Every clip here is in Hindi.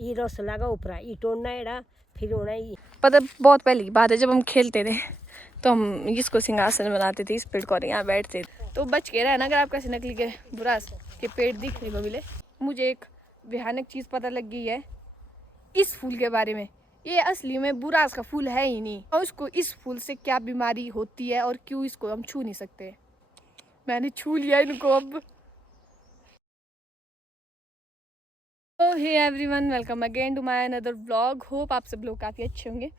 ये रस लगा ऊपर ये तोड़ना एड़ा फिर होना ये। पता बहुत पहले की बात है, जब हम खेलते थे तो हम इसको सिंहासन बनाते थे, इस पेड़ को, और यहाँ बैठते थे। तो बच के रहना अगर आपका नकली के बुरास के पेड़ दिखने को मिले। मुझे एक भयानक चीज़ पता लग गई है इस फूल के बारे में। ये असली में बुरास का फूल है ही नहीं, और उसको इस फूल से क्या बीमारी होती है और क्यों इसको हम छू नहीं सकते। मैंने छू लिया इनको अब। तो hey everyone, welcome again to my another vlog. Hope आप सब लोग काफ़ी अच्छे होंगे।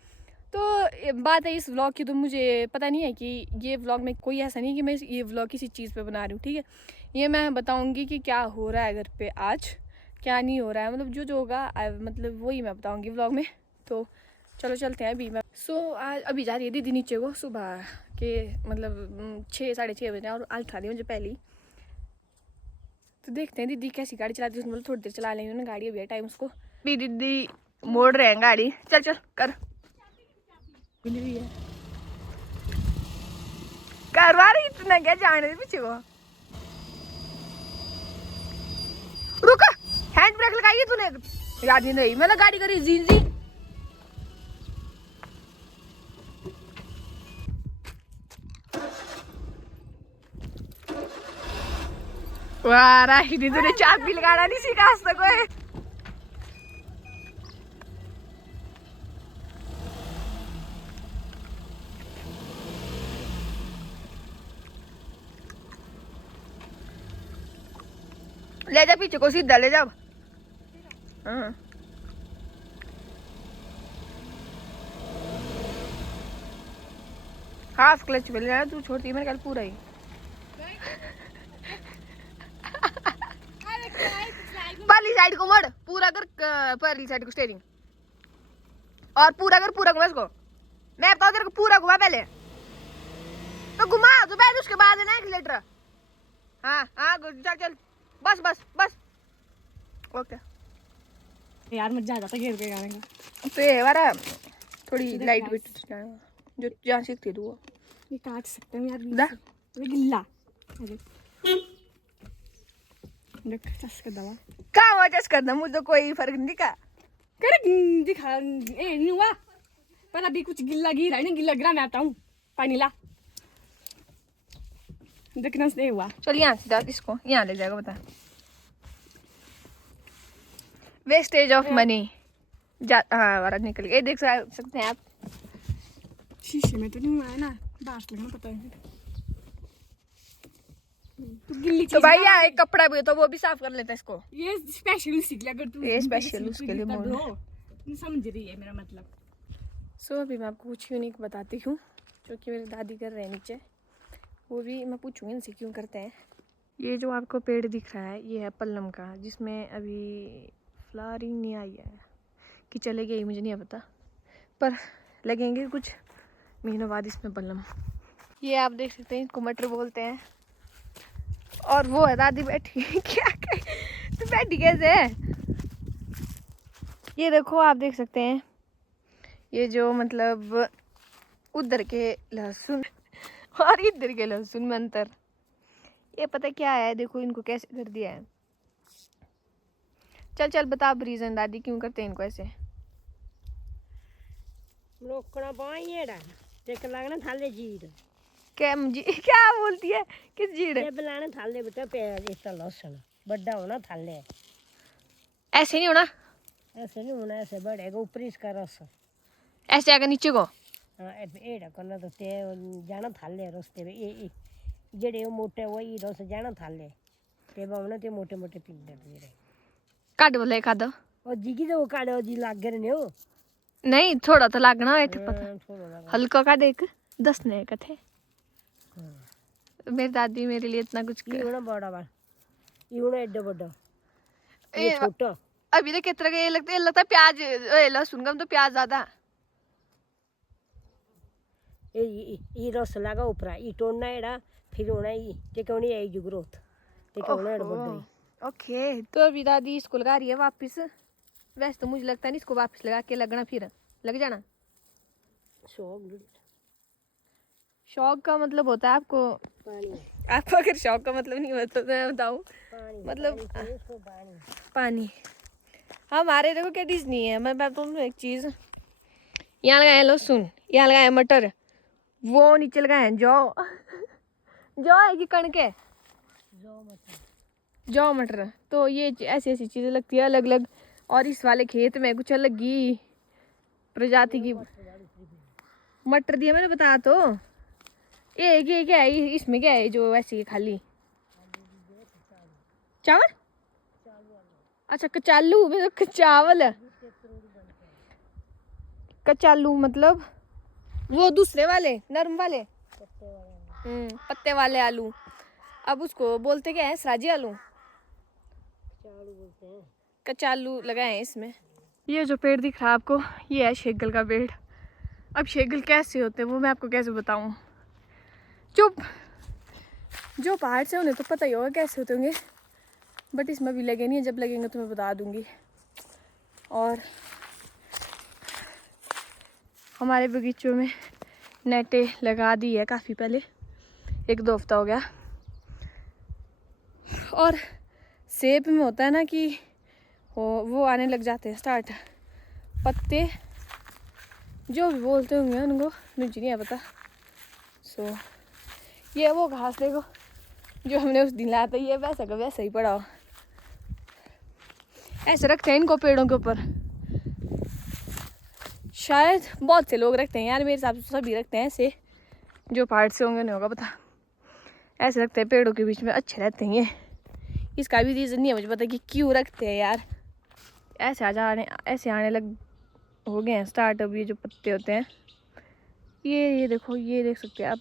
तो बात है इस व्लॉग की, तो मुझे पता नहीं है कि ये व्लॉग में कोई ऐसा नहीं कि मैं ये व्लॉग किसी चीज़ पे बना रही हूँ, ठीक है। ये मैं बताऊँगी कि क्या हो रहा है घर पे आज, क्या नहीं हो रहा है, मतलब जो होगा मतलब वही मैं बताऊँगी व्लॉग में। तो चलो चलते हैं अभी। मैं आज अभी जा रही है दीदी नीचे को, सुबह के मतलब 6 साढ़े 6 बजे, और आज उठा दी मुझे पहले ही। तो देखते हैं दीदी कैसी गाड़ी चलाती है, उसने बोला थोड़ी देर चला लेंगे ना गाड़ी, अभी है टाइम उसको। भी दीदी मोड़ रहे हैं गाड़ी, चल चल कर करवा रही, इतना क्या जाने दे पीछे को। रुक, हैंड ब्रेक लगाई है तूने, याद ही नहीं, मैंने गाड़ी करी जी जी। वाह राही तूने चाबी लगाना नहीं सीखा आज तक है। ले जा पीछे को, सीधा ले जा। हाँ हाफ क्लच पे लेना, तू छोड़ती मेरे ख्याल पूरा ही। परली साइड को मोड़, पूरा कर परली साइड को स्टीयरिंग, और पूरा कर, पूरा घुमा इसको। मैं बताऊँ तेरे को, पूरा घुमा पहले तो घुमा, तो पहले उसके बाद है ना एक्सीलेटर। हाँ हाँ चल चल, बस बस बस, ओके। यार मजा आ जाता घेर के गाने का। तो ये वाला थोड़ी लाइट वेट जो जहाँ सीखती तू वो ये काट सकते हैं यार, दा ये गिल्ला देख चस कर दवा कहाँ हुआ जस करना, मुझे तो कोई फर्क नहीं दिखा। कर दिखा ए नहीं हुआ, पर अभी कुछ गिल्ला गिरा है ना, गिल्ला गिरा मैं आता हूँ, पानी ला देखना से हुआ। चल यहाँ सीधा इसको यहाँ ले जाएगा, बता। वेस्टेज ऑफ मनी जा, हाँ वाला निकल गया, देख सकते हैं आप। शीशे में तो नहीं हुआ है ना, बास लगना पता है। तो गिल्ली तो भाई यहाँ एक कपड़ा भी है तो वो भी साफ कर लेता है इसको। ये स्पेशल सीख लिया, अगर तू ये स्पेशल उसके लिए मोड़ है। तू समझ रही है मेरा मतलब। सो अभी मैं आपको कुछ यूनिक बताती हूँ जो कि मेरी दादी कर रहे हैं नीचे, वो भी मैं पूछूंगी इनसे क्यों करते हैं। ये जो आपको पेड़ दिख रहा है ये है पल्लम का, जिसमें अभी फ्लावरिंग नहीं आई है, कि चले गई मुझे नहीं पता, पर लगेंगे कुछ महीनों बाद इसमें पल्लम। ये आप देख सकते हैं, इसको मटर बोलते हैं। और वो है दादी बैठी क्या तो बैठी कैसे है, ये देखो आप देख सकते हैं। ये जो मतलब उधर के लहसुन और इधर के लहसुन में अंतर, ये पता क्या है, देखो इनको कैसे कर दिया है। चल चल बता अब रीजन दादी क्यों करते हैं इनको ऐसे। रोकना पाएड़ा देख लगना थाले जीर क्या मुझे क्या बोलती है, किस जीड़ ये बनाने थाले बेटा प्याज इतना लहसुन बड़ा होना थाले, ऐसे नहीं होना, ऐसे नहीं होना, ऐसे बढ़ेगा ऊपर इसका रस, ऐसे आकर नीचे को। हाँ एड़ा करना तो ते जाना थाले रस्ते में ये जेड़े मोटे वही रस जाना थाले ते बावना ते मोटे मोटे पिंड दे काट बोले एक आधा, और जिगी तो काड़े जी लाग गए ने हो नहीं थोड़ा तो लागना है पता, हल्का का देख 10 ने का थे। मेरी दादी मेरे लिए इतना कुछ ये होना बड़ा बार, ये होना एड्डा बड़ा, ये छोटा। अभी तो कितना ये लगता है प्याज लहसुन कम तो प्याज ज्यादा। ये रस लगा ऊपर ये तोड़ना एड़ा फिर होना ये टेकवनी आएगी ग्रोथ टेकवना एड़ा बड़ा। ओके तो अभी दादी इसको लगा रही है वापस। वैसे तो मुझे लगता नहीं इसको वापस लगा के लगना, फिर लग जाना। शौक का मतलब होता है आपको, आपको अगर शौक का मतलब नहीं होता तो मैं बताऊँ, मतलब पानी हमारे देखो क्या डिज्नी है। मैं तुम एक चीज, यहाँ लगाए हैं लहसुन, यहाँ लगाए हैं मटर, वो नीचे लगाए हैं जौ। जौ है कि कणक है? जौ मटर। तो ये ऐसी ऐसी चीजें लगती है अलग अलग। और इस वाले खेत में कुछ अलग ही प्रजाति की मटर दिया मैंने, बता तो। ये क्या है? इसमें क्या है जो वैसे ही खाली चावल? अच्छा कचालू, मैं तो चावल। कचालू मतलब वो दूसरे वाले नरम वाले, पत्ते वाले आलू। अब उसको बोलते क्या है? सराजी आलू, कचालू लगाए हैं इसमें। ये जो पेड़ दिख रहा है आपको, ये है शेगल का पेड़। अब शेगल कैसे होते हैं वो मैं आपको कैसे बताऊं? चुप। जो पहाड़ से उन्हें तो पता ही होगा कैसे होते होंगे, बट इसमें भी लगे नहीं, जब लगेंगे तो मैं बता दूंगी। और हमारे बगीचों में नेटें लगा दी है काफ़ी पहले, 1-2 हफ्ता हो गया। और सेब में होता है ना कि वो आने लग जाते हैं स्टार्ट, पत्ते जो भी बोलते होंगे उनको, मुझे नहीं पता। सो ये वो घास देखो जो हमने उस दिन लाया था, ये वैसा का वैसा ही पड़ा हो। ऐसे रखते हैं इनको पेड़ों के ऊपर, शायद बहुत से लोग रखते हैं यार, मेरे हिसाब से सभी रखते हैं ऐसे, जो पहाड़ से होंगे नहीं होगा पता। ऐसे रखते हैं पेड़ों के बीच में, अच्छे रहते हैं ये। इसका भी रीज़न नहीं है मुझे पता कि क्यों रखते हैं यार। ऐसे आने लग हो गए हैं स्टार्ट अब ये जो पत्ते होते हैं। ये देखो, ये देख सकते हैं आप।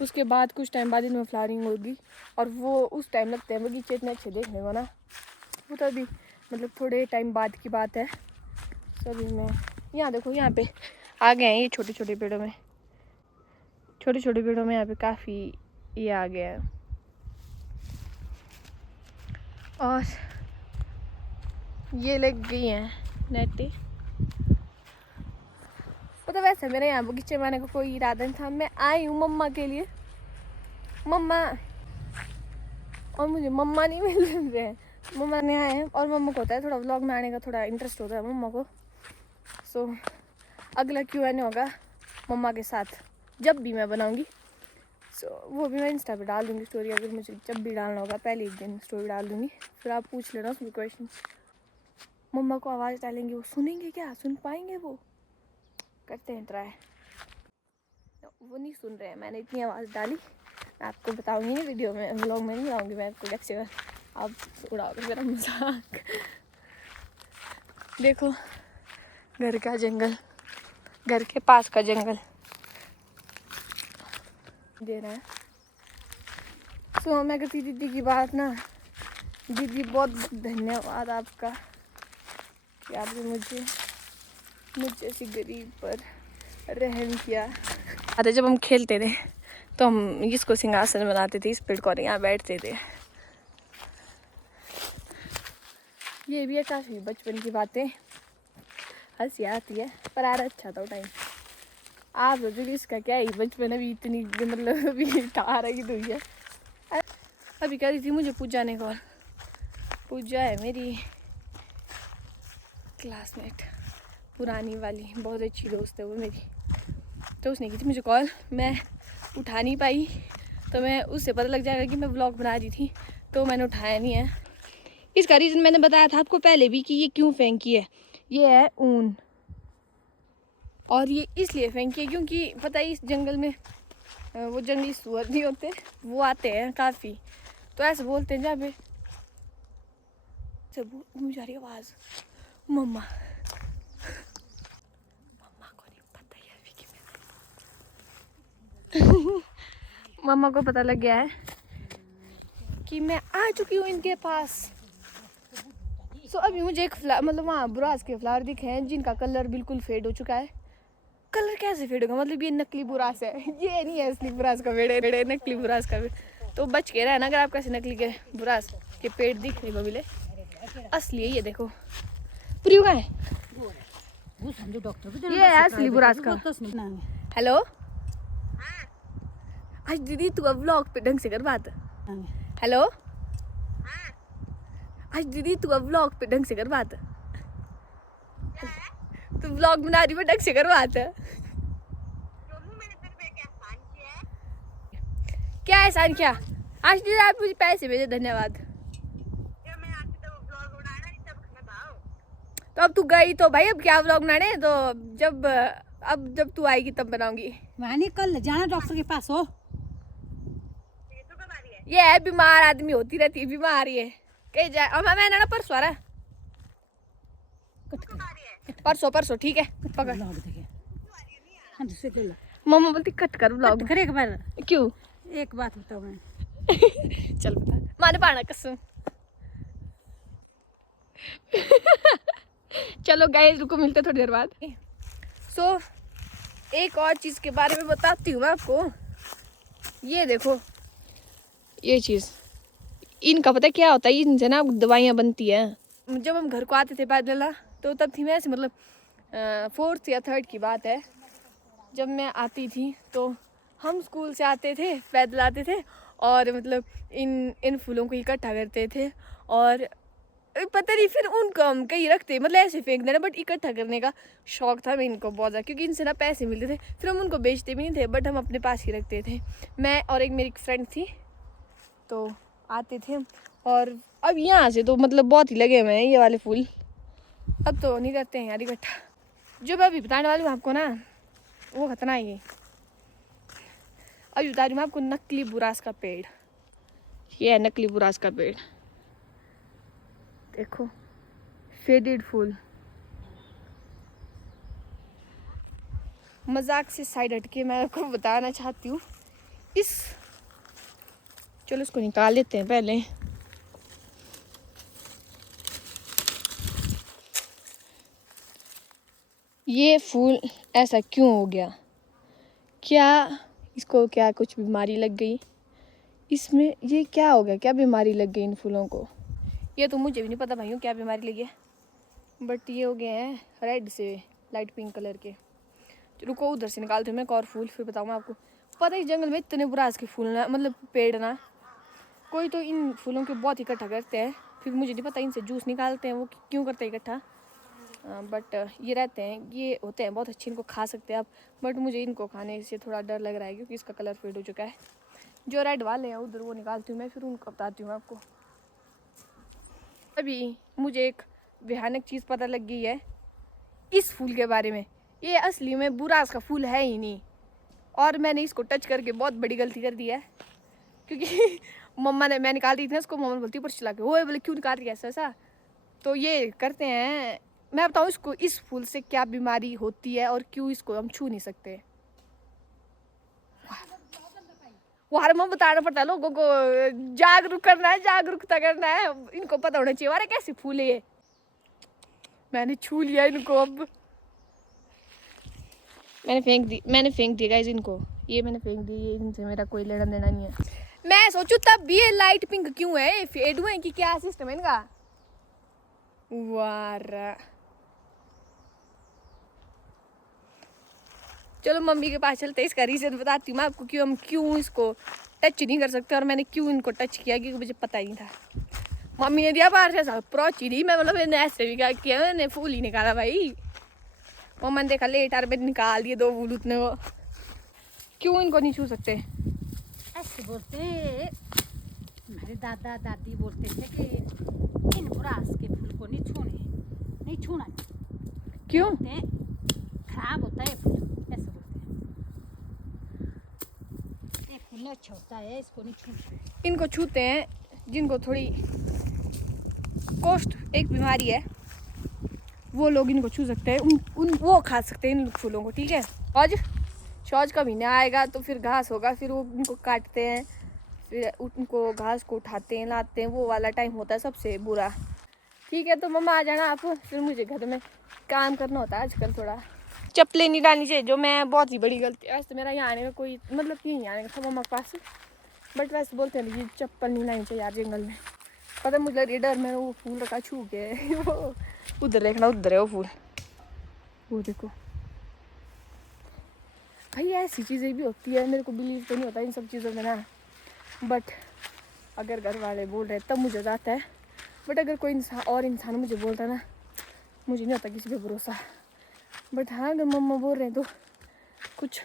उसके बाद कुछ टाइम बाद इनमें फ्लावरिंग होगी, और वो उस टाइम लगते हैं बगीचे इतने अच्छे देखने को ना। वो तो अभी मतलब थोड़े टाइम बाद की बात है। सभी में यहाँ देखो, यहाँ पे आ गए हैं ये छोटे छोटे पेड़ों में, छोटे छोटे पेड़ों में यहाँ पे काफ़ी ये आ गया है। और ये लग गई हैं नेटें। पता वैसे मेरे यहाँ बगीचे में आने का कोई इरादा नहीं था। मैं आई हूँ मम्मा के लिए, मम्मा, और मुझे मम्मा नहीं मिल रहे हैं। मम्मा ने आए हैं, और मम्मा को होता है थोड़ा व्लॉग में आने का थोड़ा इंटरेस्ट होता है मम्मा को। सो अगला Q&A होगा मम्मा के साथ जब भी मैं बनाऊंगी। सो वो भी मैं इंस्टा पे डाल दूंगी स्टोरी, अगर मुझे जब भी डालना होगा पहले एक दिन स्टोरी डाल दूंगी, फिर आप पूछ लेना उसमें क्वेश्चन। मम्मा को आवाज़ डालेंगे, वो सुनेंगे क्या? सुन पाएंगे? वो करते हैं ट्राई। वो नहीं सुन रहे हैं, मैंने इतनी आवाज़ डाली। मैं आपको बताऊंगी नहीं वीडियो में, व्लॉग में नहीं बताऊंगी मैं आपको लेक्चर, आप उड़ाओगे मेरा मजाक। देखो घर का जंगल, घर के पास का जंगल दे रहा है। सो मैं करती दीदी की बात ना, दीदी बहुत धन्यवाद आपका कि आपने मुझे जैसी गरीब पर रहम किया। आते जब हम खेलते थे तो हम इसको सिंहासन बनाते थे, इस पेड़ को, यहाँ बैठते थे। ये भी है काफ़ी बचपन की बातें, हंसी आती है पर यार अच्छा था वो टाइम। आप सोचो कि इसका क्या ही बचपन, अभी इतनी मतलब अभी आ रही हुई है। अभी कह रही थी मुझे पूजा ने कॉल, पूजा है मेरी क्लासमेट, पुरानी वाली, बहुत अच्छी दोस्त है वो मेरी। तो उसने की थी मुझे कॉल, मैं उठा नहीं पाई, तो मैं उससे पता लग जाएगा कि मैं व्लॉग बना रही थी, तो मैंने उठाया नहीं है। इसका रीज़न मैंने बताया था आपको पहले भी कि ये क्यों फेंकी है। ये है ऊन, और ये इसलिए फेंकी है क्योंकि पता है इस जंगल में वो जंगली सुअर नहीं होते, वो आते हैं काफ़ी, तो ऐसे बोलते हैं जहाँ पे मुझे आ रही आवाज़ मम्मा, मम्मा को नहीं पता है अभी कि मम्मा को पता लग गया है कि मैं आ चुकी हूँ इनके पास। सो अभी मुझे एक मतलब वहाँ बुरास के फ्लावर दिखे हैं जिनका कलर बिल्कुल फेड हो चुका है। कलर कैसे फेड होगा? मतलब ये नकली बुरास है, ये नहीं है असली बुरास का पेड़, नकली बुरास का पेड़। तो बच के रहना अगर आपको ऐसे नकली के बुरास के पेड़ दिखने को मिले। असली है ये देखो, प्रियू का है ये है असली बुरास का। हेलो आज दीदी तू अब व्लॉग पे ढंग से कर बात। हेलो आज दीदी तू अब व्लॉग पे ढंग से कर बात। तू व्लॉग बना रही है ढंग से कर बात। क्या एहसान किया? आज दीदी आप मुझे पैसे भेजे, धन्यवाद। तो अब तू गई तो भाई अब क्या व्लॉग बनाने, तो जब तू आएगी तब बनाऊंगी। वहाँ कल जाना डॉक्टर के पास हो। ये है बीमार आदमी होती रहती है, बीमार है कहीं जाए। और मैं ना परसों आ रहा, परसों ठीक है पकड़। मम्मा बोलती कट कर व्लॉग। करे एक बार। क्यों? एक बात बताओ मैं। चल बता, माने पाना कसम। चलो गाइस रुको, मिलते थोड़ी देर बाद। सो एक और चीज़ के बारे में बताती हूँ मैं आपको। ये देखो ये चीज़, इनका पता क्या होता है, इनसे ना दवाइयाँ बनती हैं। जब हम घर को आते थे पैदल तो तब थी मैं ऐसे, मतलब 4th या 3rd की बात है। जब मैं आती थी तो हम स्कूल से आते थे, पैदल आते थे और मतलब इन फूलों को इकट्ठा करते थे और पता नहीं फिर उनको हम कहीं रखते, मतलब ऐसे फेंक देना, बट इकट्ठा करने का शौक था मैं इनको बहुत ज़्यादा, क्योंकि इनसे ना पैसे मिलते थे। फिर हम उनको बेचते भी नहीं थे, बट हम अपने पास ही रखते थे। मैं और एक मेरी फ्रेंड थी, तो आते थे। और अब यहाँ से तो मतलब बहुत ही लगे हुए हैं ये वाले फूल, अब तो नहीं करते हैं यार इकट्ठा। जो मैं अभी बताने वाली हूँ आपको ना, वो खतरनाक है। अभी बता रही हूँ मैं आपको, नकली बुरास का पेड़। ये है नकली बुरास का पेड़, देखो फेडेड फूल। मजाक से साइड हटके मैं आपको बताना चाहती हूँ, चलो इसको निकाल लेते हैं पहले। ये फूल ऐसा क्यों हो गया? क्या इसको क्या कुछ बीमारी लग गई इसमें? ये क्या हो गया, क्या बीमारी लग गई इन फूलों को? ये तो मुझे भी नहीं पता भाइयों क्या बीमारी लगी है, बट ये हो गए हैं रेड से लाइट पिंक कलर के। रुको उधर से निकालते हैं मैं एक और फूल, फिर बताऊँ मैं आपको। पता है जंगल में इतने बुरास के फूल ना, मतलब पेड़ ना, कोई तो इन फूलों के बहुत इकट्ठा करते हैं। फिर मुझे नहीं पता इनसे जूस निकालते हैं वो क्यों करते हैं इकट्ठा, बट ये रहते हैं, ये होते हैं बहुत अच्छे, इनको खा सकते हैं आप। बट मुझे इनको खाने से थोड़ा डर लग रहा है क्योंकि इसका कलर फेड हो चुका है। जो रेड वाले हैं उधर वो निकालती हूँ मैं, फिर उनको बताती हूँ आपको। अभी मुझे एक भयानक चीज़ पता लग गई है इस फूल के बारे में। ये असली में बुरास का फूल है ही नहीं, और मैंने इसको टच करके बहुत बड़ी गलती कर दी है, क्योंकि मम्मा ने, मैं निकाल रही थी ना इसको, मम्मा बोलती ऊपर चला के, वो बोले क्यों निकाल रही है ऐसा। तो ये करते हैं, मैं बताऊँ इसको, इस फूल से क्या बीमारी होती है और क्यों इसको हम छू नहीं सकते। वो हर में बताना पड़ता है लोगों को, जागरूक करना है, जागरूकता करना है, इनको पता होना चाहिए। अरे कैसे फूल है ये, मैंने छू लिया इनको, अब मैंने फेंक दिया गाइस इनको, ये मैंने फेंक दी, ये इनसे मेरा कोई लेना देना नहीं है। मैं सोचू तब भी ये लाइट पिंक क्यों है, फेड हुए कि क्या सिस्टम है इनका। वारा चलो मम्मी के पास चलते, इसका रीज़न बताती हूँ मैं आपको, क्यों हम क्यों इसको टच नहीं कर सकते और मैंने क्यों इनको टच किया, क्योंकि मुझे पता ही नहीं था। मम्मी ने दिया बाहर से अप्रोच ही नहीं, मैं मतलब मैंने ऐसे भी क्या किया, मैंने फूल ही निकाला भाई। मम्मा ने देखा लेट आर, मैंने निकाल दिए 2 फूल उतने वो। क्यों इनको नहीं छू सकते? ऐसे बोलते हमारे दादा दादी बोलते थे कि इन बुरास के फूल को नहीं छूना। क्यों? खराब होता है फूल, ऐसे बोलते हैं। ये फूल अच्छा होता है, इसको नहीं छूना। इनको छूते हैं जिनको थोड़ी कोष्ठ एक बीमारी है, वो लोग इनको छू सकते हैं, वो खा सकते हैं इन फूलों को, ठीक है। शौच का महीना आएगा तो फिर घास होगा, फिर वो उनको काटते हैं, फिर उनको घास को उठाते हैं, लाते हैं, वो वाला टाइम होता है सबसे बुरा, ठीक है। तो मम्मा आ जाना आप, फिर मुझे घर में काम करना होता है आजकल, थोड़ा चप्पलें नहीं डालनी चाहिए, जो मैं बहुत ही बड़ी गलती है। वैसे मेरा यहाँ आने में कोई मतलब नहीं आने का था मम्मा के पास, बट वैसे बोलते हैं कि चप्पल नहीं लानी चाहिए यार जंगल में। पता मुझे लग डर, मैं वो फूल रखा छू के वो उधर देखना, उधर है वो फूल, वो देखो भाई। ऐसी चीज़ें भी होती है, मेरे को बिलीव तो नहीं होता इन सब चीज़ों में ना, बट अगर घर वाले बोल रहे तब मुझे जाता है, बट अगर कोई इंसान मुझे बोलता ना, मुझे नहीं होता किसी पे भरोसा। बट हाँ, अगर मम्मा बोल रहे हैं तो कुछ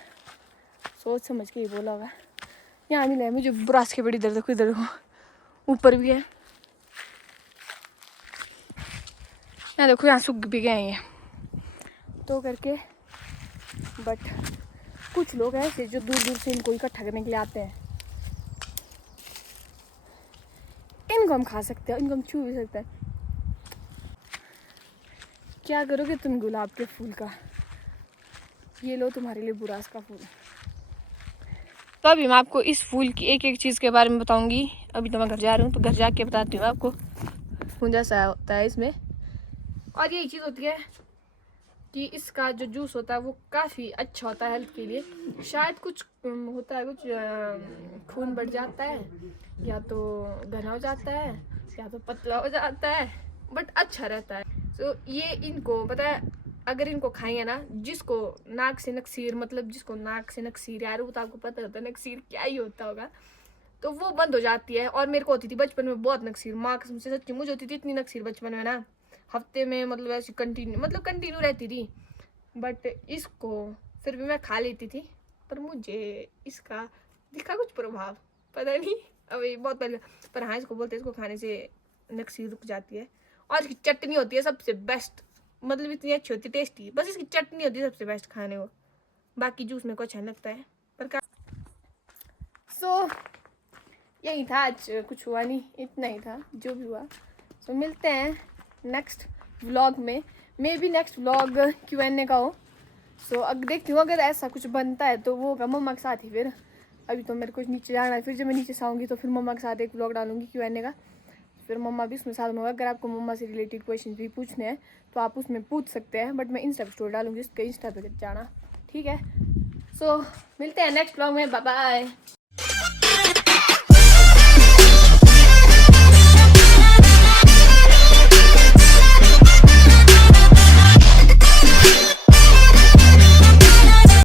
सोच समझ के ही बोला होगा। यहाँ मिला है मुझे बुरास के बड़ी दर्द, देखो इधर ऊपर भी है, यहाँ देखो, यहाँ सूख भी गए हैं ये तो करके। बट कुछ लोग ऐसे जो दूर दूर से इनको इकट्ठा करने के लिए आते हैं, इनको हम खा सकते हैं, इनको हम छू भी सकते हैं। क्या करोगे तुम गुलाब के फूल का, ये लो तुम्हारे लिए बुरास का फूल। तो अभी मैं आपको इस फूल की एक एक चीज़ के बारे में बताऊंगी। अभी तो मैं घर जा रही हूँ, तो घर जाके बताती हूँ आपको फूल जैसा होता है इसमें। और यही चीज़ होती है कि इसका जो जूस होता है वो काफ़ी अच्छा होता है हेल्थ के लिए। शायद कुछ होता है, कुछ खून बढ़ जाता है, या तो घना हो जाता है, या तो पतला हो जाता है, बट अच्छा रहता है। तो ये इनको पता है, अगर इनको खाएंगे ना, जिसको नाक से नक्सीर, मतलब जिसको नाक से नक्सीर, यार वो तो आपको पता होता है नक्सीर क्या ही होता होगा, तो वो बंद हो जाती है। और मेरे को होती थी बचपन में बहुत नक्सीर, माँ कसम से सच्ची मुझे होती थी इतनी नक्सीर बचपन में ना, हफ्ते में मतलब ऐसी कंटिन्यू रहती थी। बट इसको फिर भी मैं खा लेती थी, पर मुझे इसका दिखा कुछ प्रभाव, पता नहीं अभी बहुत पहले। पर हाँ, इसको बोलते हैं इसको खाने से नक्सीर रुक जाती है। और इसकी चटनी होती है सबसे बेस्ट, मतलब इतनी अच्छी होती है, टेस्टी। बस इसकी चटनी होती है सबसे बेस्ट खाने को, बाकी जूस में कुछ अच्छा लगता है। पर सो यही था आज, कुछ हुआ नहीं, इतना ही था जो भी हुआ। सो मिलते हैं नेक्स्ट व्लॉग में, may be next vlog Q&A का हो। सो अब देखती हूँ, अगर ऐसा कुछ बनता है तो वो होगा मम्मा के साथ ही। फिर अभी तो मेरे को नीचे जाना है, फिर जब मैं नीचे से आऊँगी तो फिर मम्मा के साथ एक व्लॉग डालूंगी Q&A का। फिर मम्मा भी उसमें साथ में होगा। अगर आपको मम्मा से रिलेटेड क्वेश्चन भी पूछने हैं तो आप उसमें पूछ सकते हैं, बट मैं इंस्टा पर स्टोरी डालूंगी, उसके इंस्टा पे जाना, ठीक है। सो मिलते हैं नेक्स्ट व्लॉग में, बाय बाय।